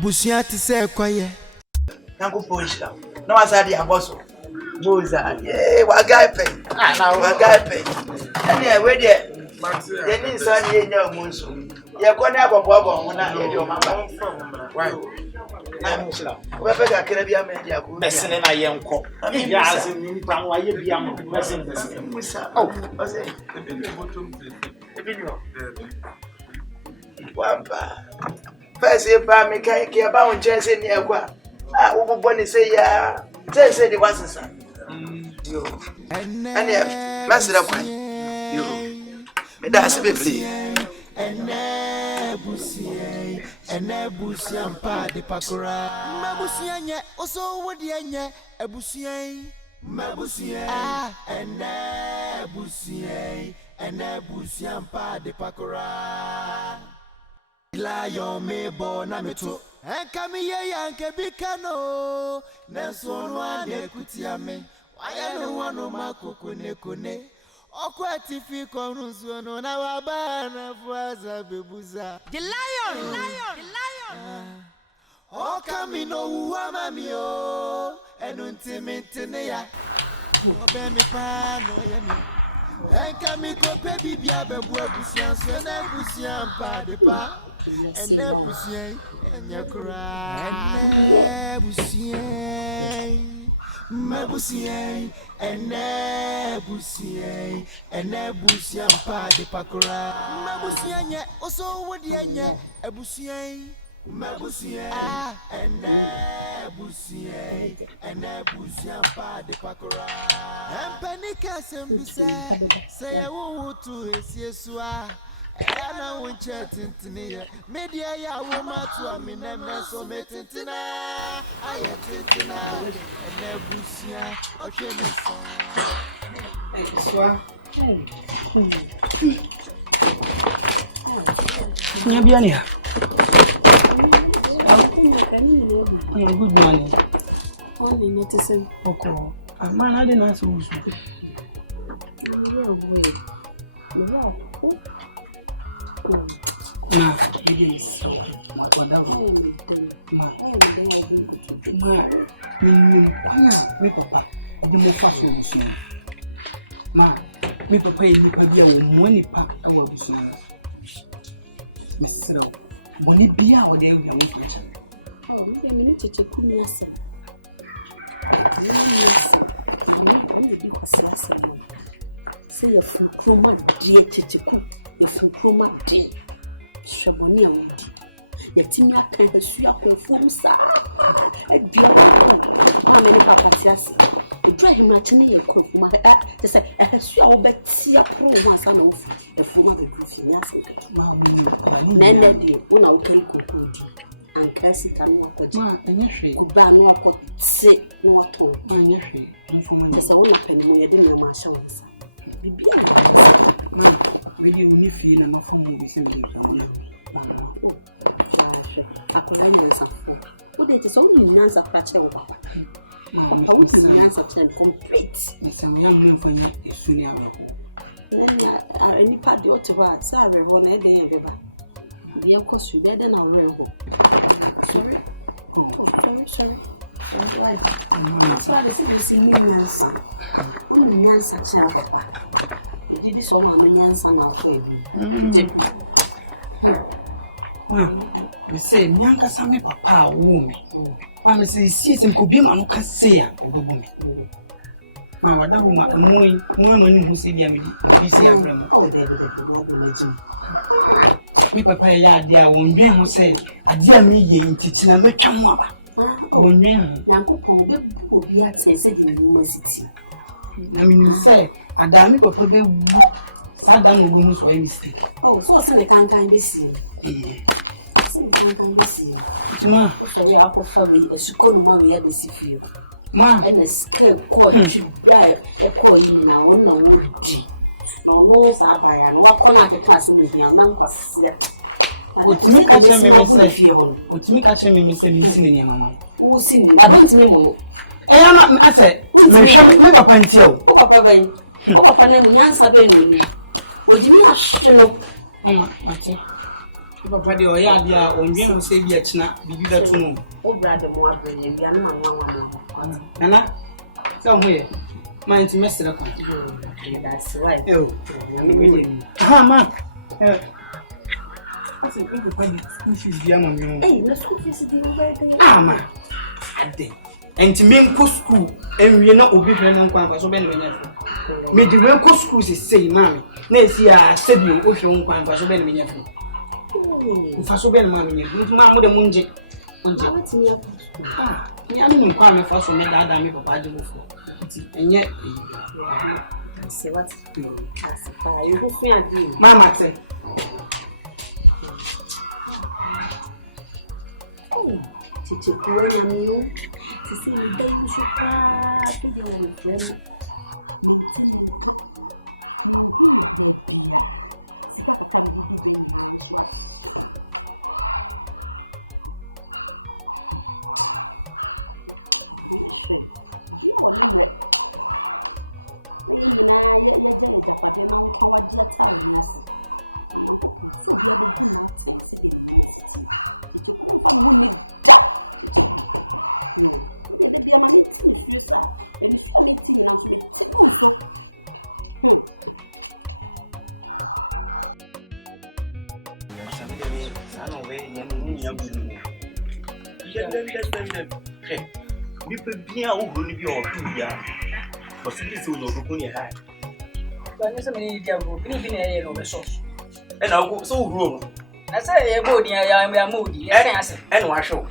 Busia to say quiet. Nango push now. No asadi aboso. Boza. Yeah, what guy pay? What guy pay? And where there? They need somebody in your munso. You're going to have a bob on your mama. Why? Where I can be a media. Messing in a young cock. I mean, yes, in Brown, why you be a messing. Oh, I say, first, if I make a care about Jess in the aqua. I want to say, yeah, Jess said it wasn't son. And Master of you. That's a bit free. And Nebusian Paddy Pakura. Mabusian, also what the Anya, Ebusian, Mabusian, and Nebusian Paddy Pakura. Lion me born amito, and come here, Yanka Bicano. Nelson one equity. I don't want no Marco Kune. O kwati fi konuzo no na wabana fuaza bebuza. The lion. O kamino uwa mami o enunti mentene ya. O be mi pa no ya. En kamiko pe bibia bebu abusia so na abusia mpa de pa. Yes, no. Mabusiye and Nebusian Paddy Pakura. Mabusiye also what the Ebusiye, Mabusiye and Nebusian Paddy Pakura. And Penica say, oh, to Yesua. I won't chat into me. Media, I will not to me, never so meeting. I Good morning. Only noticing. Okay. I'm man, I didn't answer. I'm a real boy. Ma, maybe so. Whatever. I am done. Ma, I am done. I'll bring it to you. Ma, me papa. I don't fast solution. Ma, me papa is nipa bia wo money pa e wa busuno. Me sero. Boni bia wo de awia mo fancha. Oh, me need to check me asem. Me asem. Na me on be kwasi asem man. Say your fukroma die checheku. Your fukroma die. Shaboni awudi. Yetimi akan hasu akwafuom sa. Adua ko. Ah me ni papa tiase. Edua himachene ye kwafuma. Te say hasu a wo betia pro wansa na ofi. Efuoma be grufi ni asenka. Ma me na na die una wo kali kokodi. Ankasi kanu akoje. Ma enye hwe. Kuba no akote no aton. Ma enye hwe. Mfoma. Te say wona panimu ye de no ma hye wonsa. Bibia ma wedi uni fi na mafamu bi se me ka mona. Mama. Oh. Flash. Akola nyansa fo. Wo de te so uni nyansa fra che wo papa. Papa wo uni nyansa chen complete. Nsam ya mu mfanya esuni aweho. Nanya anipa de ote ho a sa aweho na e de yen beba. De ekosu be de na aweho. Sorry. Sorry. Why? So I said this in nyansa. Uni nyansa chen papa. E did so ma nyansa na afo edi. Teku. Me say nyanka same papa wo me. Ma me say season ko bi ma no ka say a obebu me. Ma wada bo ma mu amani hu se dia me bi say afrem. Oh David na be na jim. Me papa ya ade a won dwen ho say ade a me ye ntitina metwa ho aba. Oh nyen Nyankopon be bu obi atse di nyuma city. Na me say adami papa be wu sada no go hu so mistake. Oh so se me kankan be sie. Kankan be sie. Tima o so we akofa we esuko no ma we ya be sifio. Ma na scale call twi bra e call yi na won na wo di. Na no sa ba ya no wakona akeka asem hia na nkwase. Na de ka be na bu na fie ho no. Otimi ka chere me se bi sini ne mama. Wo sini da don't me mo no. Na ase me papa ntie o. O papa ben. O papa na mu nyansa be no ni. Ojimi ahwe no. Mama, ati. Papa de oya bia o nwie ho se bia kina bibi beto mu. O brother mo abre ya wi anu anwa. Nana. Sa ho ye. Ma nti mesere kwa. That's right. Yo. Aha ma. Ase bi papa di school fees bia ma me. Hey, let's go visit the over there. Ah ma. Ade. Enti me nko school enwie na obi hwe no nkwa mfa so be ne menya fe. Me di we ko school se sei ma me. Na esi a sebi o hwe nkwa mfa so be ne menya fe. Mfa so be ne ma menya. Ma mo de mo nje. Onje. Ah, ni anu no nkwa me fa so me dada me papa di bofo. Enti enye se what you classify you who fi adi. Mama te. Chichi kuona miu. Sisi ni dayu shupa tu de o friend. Minti ka. Mi hu bebia. Sika kaka mbibi benyi hanso at. Bishe. Yo ni na ya japade na nko waje ata oni ase. Nko so bia be bu na ten se de ni university. Chichi ko fa mo ni da. Chichi. Yo. De bia ma ni ti ni suesa. Eni suya me ti ni na so me ti bu so. People bien ou bruni bi o tu ya. Parce que c'est au ko ni ha. Ba ni se me ni dia bro, ni bi na ye no be so. E na ko so bro. Na se ye bo di ya modi, ya kan ase. E no wa show.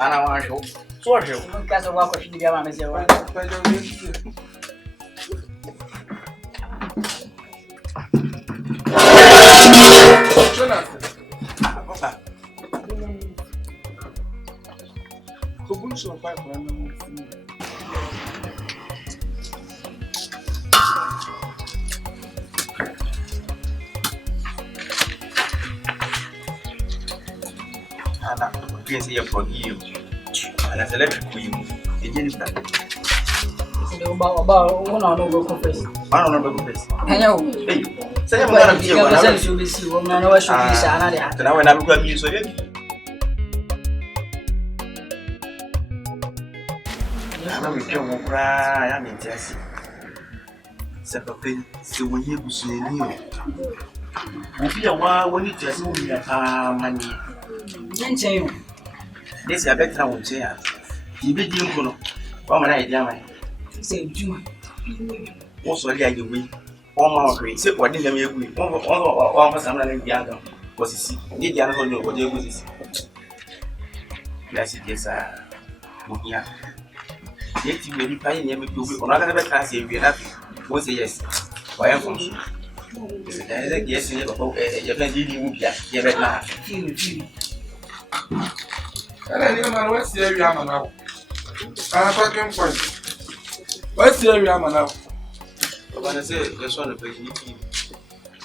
Ana wa show. So show. Mun ka so wa ko shi dia ma me se wa. Ana, piensa ya por you. Ana se le ku you. E je ni ta. Se de ba wona no go confess. Ana no go confess. Hanya o. Eh, se ya mo na bi ya na se so be si wona no wa so bi sa na dia. Na we na bi ku bi so ye. Na mi ke mo kra ya mi tiasi. Se papa se wo ye busuani o. Obi a wa woni tiasi wo mi aka mani. Nchen yo. Desi abetra wo nche ya. Ibe di nko no. Wa ma na ide amani. Se juma. Wo so li ayewe. O ma o kre se ko di na me egu. Wo fa samna na bia ga. Wo sisi. Ni dia na so ni o je egu sisi. Class desa. Mo ya. Yeti me ni pa ni me bi obi. Ona ka be class e wi na. Wo say yes. Wa yan fun. Ese yes ni ko ye fa di mu bia. Ye be na. Ana ni ma no si area ma na. Ana talking point. What's the area ma na? Baba na say the son of the ni.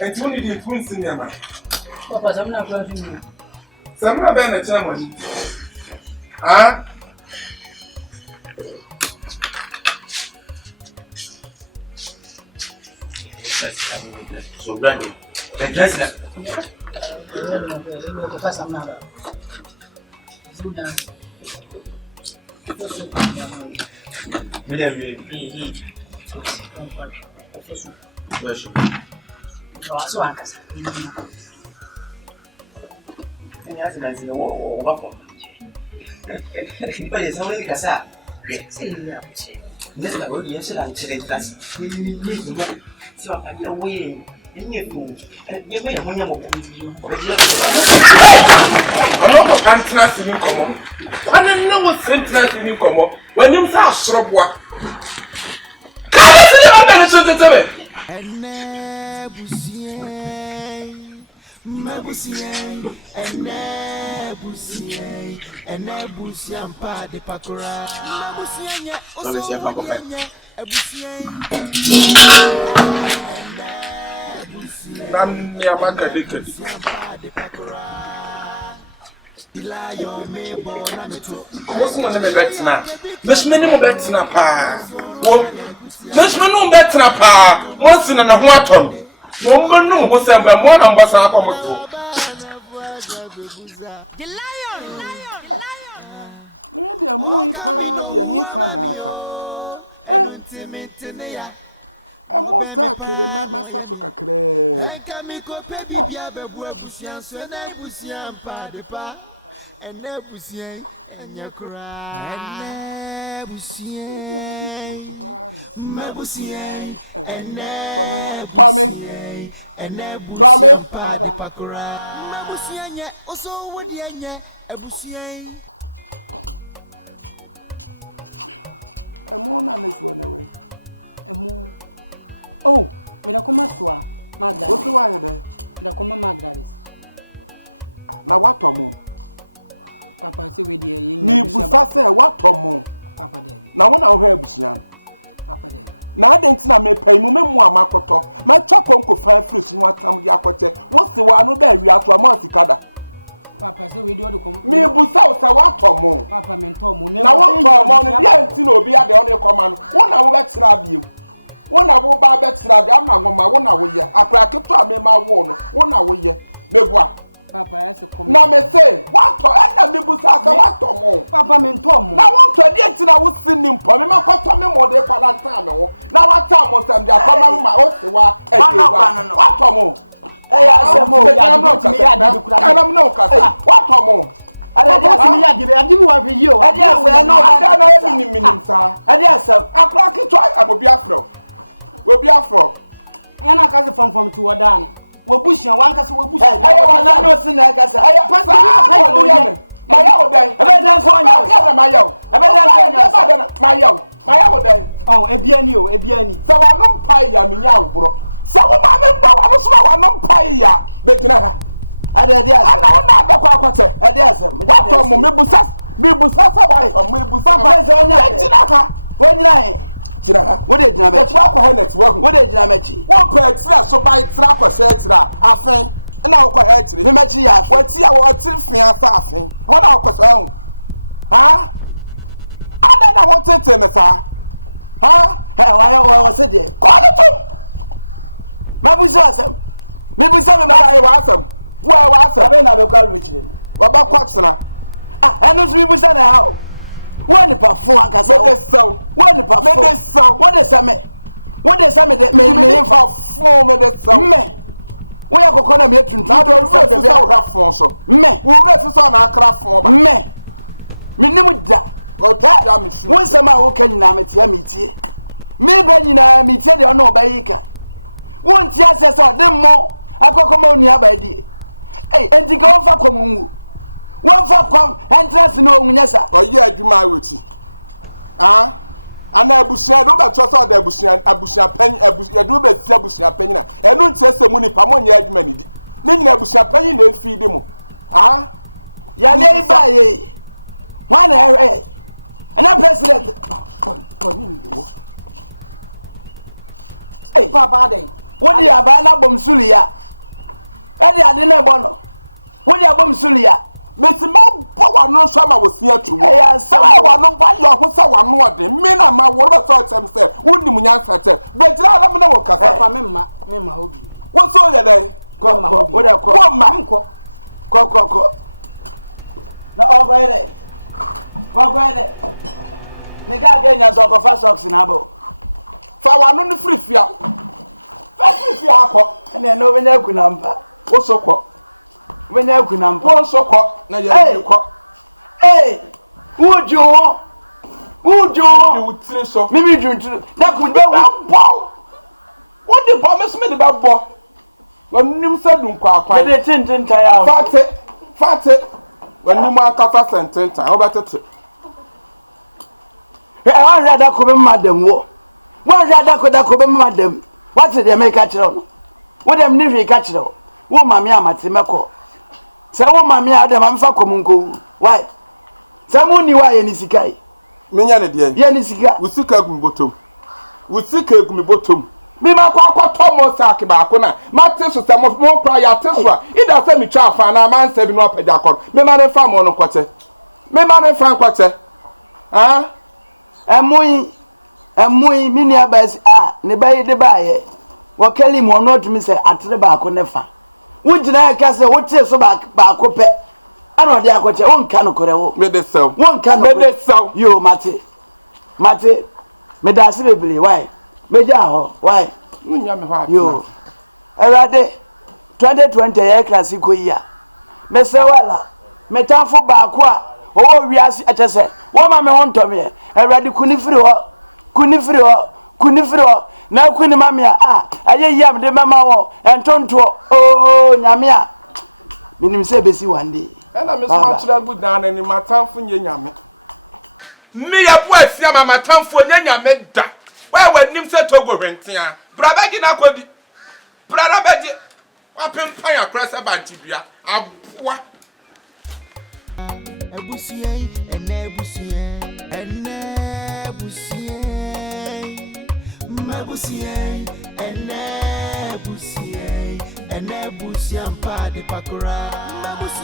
E ti woni di twin senior ma. Papa samna kwa fi ni. Samna be na chama ni. Ah? So brother. The dress na. Ko fa samna ba. Zuda. Mira bien. Eso. So akasa. Ni hace la sino o guapo. Oye, ¿sabes lo que pasa? Sí, ya. No es la gloria, es la excelencia. Se va a caer güey. Es mi tú. Yo me llamo ñamo. Ano ko kantra sini komo. Ana na wo sentra sini komo. Wanim sa asroboa. Ka se ba ba so tebe. Nam ya maka dikedi. What's my name betina? Miss many mo betina pa. Wo. Miss many mo betina pa. Once in na ho atom. Mo mbanu ho samba mo na mbasa akwa moto. Me de mo ipa de hin fa na afa. Amo sa kire ma sa so kakre. Tommy. Amo na me so na we. Emo. Oh, me da koma soa. Magda. Wo so wa ye be? Me da koma Magda. Na watomo. Papa say we dey yin. Ni busa say watomo. Papa dey. Na wona wo ha abusuan. Papa dey. Na adenti na me pai mu memu amakoto. Ma chako nko fan fruit no atam de akoche. Wo se wa no ba wi ato ama sikada. Papa say we dey do come. Me busa wo say watomo. Papa me ntomo. Na watomo no bia enti na obi ade o de koma no. Wona wo ba kira abiem. Wona wo ba be kira de ama ngoma wona wo ye. Akra keto amema wo no. Wona wo ye. Mebua. Papa yes come. Na me say wato na me busa ka watomo. Papa me ntomo. Na won to de enti na wo sinim po me makoto me mode kwala tan me wo. Na wata mo sam de akoma ma o se wa e de watomo. Asemo ya di kura. Kanam no kasa. Watomo. Ade asemi ya di wa fi yi o. Ade asem no na minim sa. Ade asem Akra kitwa abobi afro. Obi afro. Yana kase from to wadana. Wabushia wankase wabushia. ayo wana no sin na kasa Pasa ko ya. Maya odan. ebe dan so nya Ya maya. ebe dan so nya Maya. Maya odan. Oh, ebiani. Sa wa no pai ya menya awbro. Sa wo ma me mba wa no so wa no pai ya. Be gina ha. ade asem Ana wona adakwa akwate. ade asem Wato mo mebusa sa wa mebusa. Papa se onya Gina ha. wonyina he Gina ha. wo de gina mechi Etwa ko ha net wa hu. wo de gina mechi Wo pa etira so bai tira ko se etira afen. Na wo ko ha etire. me mechi ya fa Wati a wo tiri fian sa afen. Wona ko so hu. Ha? Ada na wo tete me sa. Ha? wa se de Ko ni tu. mabuso asem me buso me Na ai wa asam. Wa asam. abe na be kwa ruchire Wa ba kwatsena. enu so me buso na ha wo ni pa fun akasa Me de saw. wo ni pa Me fun de saw. wo de same de me fa fun me de saw. me wo ya kokona na me tuntu Na do re fi saw ha fun so. me Wo re fi saw na akra fun ba. me nim da O tia me shu. wo nsema wo ka nyina metia metie me ba nyina metie de ono obayika wo ntia ase so de mo akokoma onua ba die enti ka won fa komunwu won fa kwam entrance no onwunya sa O ye adwuma awoti. Ah? Ana abusia do ba tso so da abusia pan abusia do ba si abusia pan na. Enu ntie se mu nipa mo nya adwuma ni di. Ne nyina abusia pan na efi de mo. Ah? ya le ba ye wan na ana president Koni ndewo. Papa dey. wo di aba na bom suliya e di ade na ebo no wo di abom suliya Mesi ma bo wa no so ma wo si atu. ya Sa wa no wa yo ho sa wa no ode. Me na ma wo ba so chem se. Woni mu nyansa che. Be jira ala me na wo kasa. Papa me ma obi. Wo so ye dai. ko wo de ko Wo ma. ko na ogwere me ga nya so ko fa socks na bo Fa wa no ni free fia. Fa free fia akọ. ene no benya ku namba Wo so ko. benya ku namba Wo so ko na ye ko. ujo Di utire so. mimi juntu da ku Be wa bo. Wo di bo me so me di ba bo. Wonim sa dun kwa kwa. me de tintin taya Fate. Wonim akata sententa. Wo betete. wa hwa da ko be madam wo wa hwa da ko be madam what the make ka kire no wo dem ni hwe ka kire wo mame amate meko se wo mame adam amfa komunko why se mu ni wa ye ni sikai Menya ne de. ye ni sika Usika gum botom. Mi ma kwa akoto mo sak ba ko na. Ma te so se mo kra ya te so a. Ida se mi twa afa na ma nsa bi no apaja ko. Me ma ne fa mo no kwache. Me ma ne fa kwache. Ah? emui mini abasi ne bayi de baye wo kali mo no tumi se atere ba ko ne fa wo gina ka se wo tie so ba ko pe Ano de akoche won ka no kore wo. Me de sew. Won ka no. Me de sew. Yo mate. Me da se bebre why? Me ja ho why? Munya me ho. Yo. Erade 2020 year classic year. Me se wala. Me tanfo ba ko a owo wiase achese. Wo ma me ho ntome. Erade kunifiri ho. Na kuni mami a aye yam de mama wo entonto o nyame a minim se besi wande. Na me so matira good na ni matamfo nye nyame. Me ya bo asia ma matamfo nye nyame da. Wa wanim se togo hwentia. Brabagi na kwadi. Brabagi. Wa pempan akra se bantibia. Aboa. Ebusie, Mabusie, Enebusie, Mpa de Pakura.